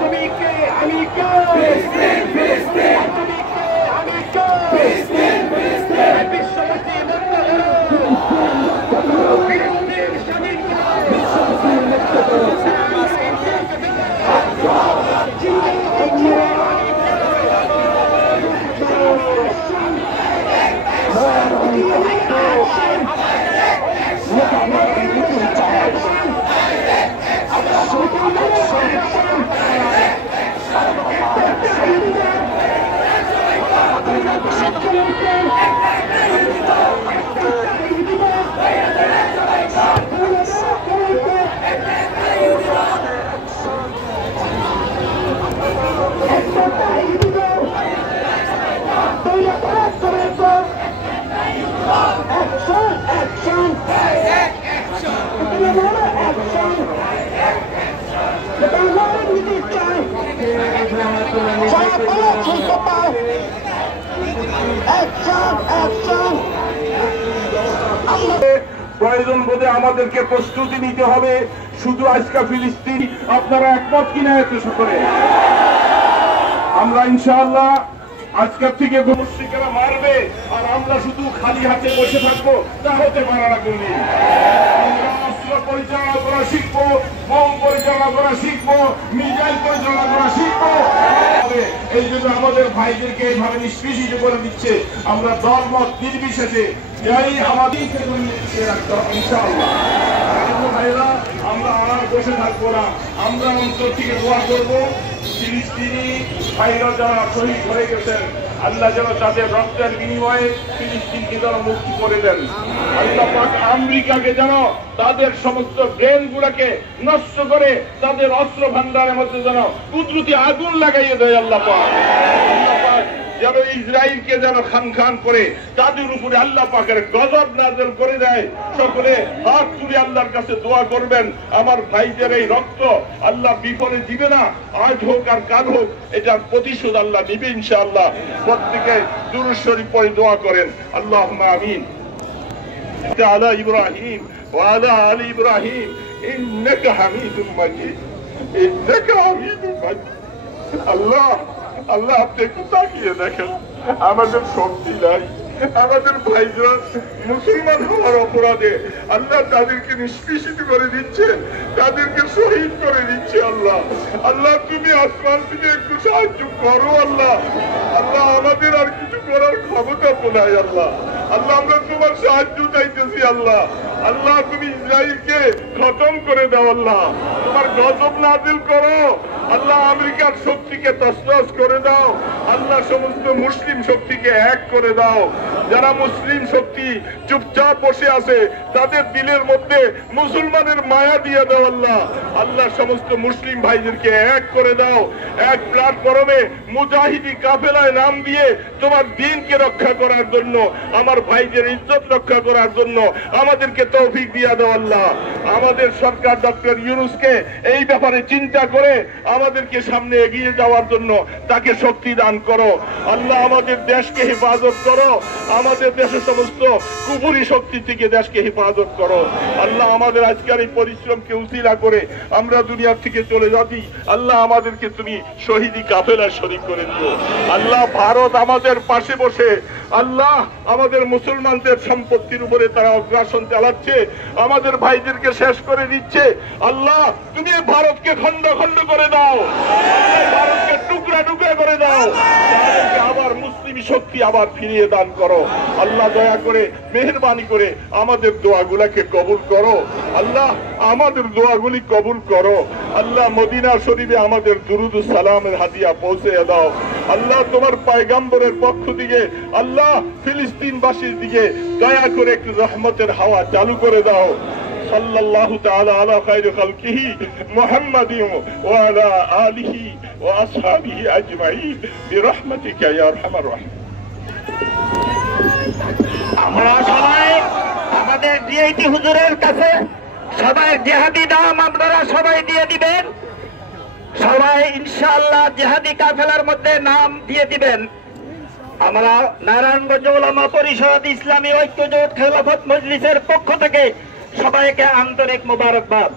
তুমি কে আমি কে তুমি কে আমি কে বিশ্ববাসী ফিলিস্তিন স্বাধীনকে প্রয়োজন বোধে আমাদেরকে প্রস্তুতি নিতে হবে। শুধু আজকে ফিলিস্তিন আপনারা একমত কিনা এত করে আমরা ইনশাআল্লাহ আজকের থেকে মুশরিকরা মারবে আর আমরা শুধু খালি হাতে বসে থাকবো, তা হতে পারে না। কোনদিন আমরা অস্ত্র পরিচালনা করা শিখবো, বোম পরিচালনা করা শিখবো, মিসাইল পরিচালনা করা শিখবো। এই জন্য আমাদের ভাইদেরকে এইভাবে নিষ্পেষিত করে দিচ্ছে। আমরা দল মত নির্বিশেষে যাই আমাদেরকে ইনশাআল্লাহ ভাইরা আমরা আর বসে থাকবো না। আমরা অন্তর থেকে দোয়া করবো ফিলিস্তিনি ভাইরা যারা শহীদ হয়ে গেছেন, আল্লাহ যেন তাদের রক্তের বিনিময়ে ফিলিস্তিনকে যেন মুক্তি করে দেন। আল্লাহ পাক আমেরিকাকে যেন তাদের সমস্ত ব্রেন গুলাকে নষ্ট করে তাদের অস্ত্র ভান্ডারের মধ্যে যেন কুদরতি আগুন লাগাইয়ে দেয়। আল্লাহ পাক যেন ইসরায়েলকে যেন খান খান করে তাদের উপরে আল্লাহ পাকের গজব নাযিল করে দেয়। সকলে হাত তুলে আল্লাহর কাছে দোয়া করবেন, আমার ভাইদের এই রক্ত আল্লাহ বিফলে দিবে না। আজ হোক আর কাল হোক, এটার প্রতিশোধ আল্লাহ নিবে ইনশাআল্লাহ। প্রত্যেকে দুরূদ শরীফ পড়ে দোয়া করেন। আল্লাহুম্মা আমিন। আলা ইব্রাহিম ওয়া আলা আলি ইব্রাহিম ইন্নাকা হামিদুম মাজিদ, ইন্নাকা হামিদুম মাজিদ। আল্লাহ আল্লাহ আপনি একটু তাকিয়ে দেখেন, আমাদের শক্তি নাই। আমাদের ভাইরা মুসলমান হওয়ার অপরাধে আল্লাহ তাদেরকে নিষ্পেষিত করে দিচ্ছে, তাদেরকে শহীদ করে দিচ্ছে। আল্লাহ আল্লাহ তুমি আসমান থেকে একটু সাহায্য করো। আল্লাহ আল্লাহ আমাদের আর কিছু করার ক্ষমতা তো নাই। আল্লাহ আল্লাহ আমরা তোমার সাহায্য চাইতেছি। আল্লাহ আল্লাহ তুমি ইসরায়েলকে খতম করে দাও। আল্লাহ তোমার গজব নাযিল করো। আল্লাহ আমেরিকার শক্তিকে তছনছ করে দাও। আল্লাহ সমস্ত মুসলিম শক্তিকে এক করে দাও। যারা মুসলিম শক্তি চুপচাপ বসে আছে তাদের দিলের মধ্যে মুসলমানের মায়া দিয়ে দাও। আল্লাহ আল্লাহ সমস্ত মুসলিম ভাইদেরকে এক করে দাও। এক প্ল্যাটফর্মে মুজাহিদি কাফেলায় নাম দিয়ে তোমার দ্বীনকে রক্ষা করার জন্য, আমার ভাইদের ইজ্জত রক্ষা করার জন্য আমাদেরকে তৌফিক দিয়ে দাও। আল্লাহ আমাদের সরকার ডক্টর ইউনূসকে এই ব্যাপারে চিন্তা করে আমাদেরকে সামনে এগিয়ে যাওয়ার জন্য তাকে শক্তি দান করো। আল্লাহ আমাদের দেশকে হেফাজত করো। আমাদের দেশের সমস্ত কুফরি শক্তি থেকে দেশকে হেফাজত করো। আল্লাহ আমাদের আজকের এই পরিশ্রমকে উসিলা করে আমরা দুনিয়ার থেকে চলে যাচ্ছি। আল্লাহ আমাদেরকে তুমি শহীদি কাফেলায় শরীক করে দিও। আল্লাহ ভারত আমাদের পাশে বসে আল্লাহ আমাদের মুসলমানদের সম্পত্তির উপরে তারা অগ্রাসন চালাচ্ছে, আমাদের ভাইদেরকে শেষ করে দিচ্ছে। আল্লাহ তুমি ভারতকে খন্ড খন্ড করে দাও, ভারতকে টুকরা টুকরা করে দাও। আবার মুসলিম শক্তি আবার ফিরিয়ে দান করো। আল্লাহ দয়া করে মেহেরবানি করে আমাদের দোয়াগুলাকে কবুল করো। আল্লাহ আমাদের দোয়াগুলি কবুল করো। আল্লাহ মদিনা শরীফে আমাদের দুরুদ ও সালামের হাদিয়া পৌঁছে দাও। আল্লাহ তোমার পয়গম্বরের পক্ষ থেকে আল্লাহ ফিলিস্তিনবাসীর দিকে দয়া করে একটু রহমতের হাওয়া চালু করে দাও। সাল্লাল্লাহু তাআলা আলা খায়রি খালকিহি মুহাম্মাদিন ওয়া আলা আলিহি ওয়া আসহাবিহি আজমাইন বিরহমাতিকা ইয়া আরহামার রাহিম। আমরা সবাই আমাদের ডিআইটি হুজুরের কাছে সবাই জিহাদি দাম আপনারা সবাই দিয়ে দিবেন। সবাই ইনশাআল্লাহ জিহাদি কাফেলার মধ্যে নাম দিয়ে দিবেন। আমরা নারায়ণগঞ্জ উলামা পরিষদ ইসলামী ঐক্য জোট খেলাফত মজলিসের পক্ষ থেকে সবাইকে আন্তরিক মোবারকবাদ।